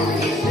Thank you.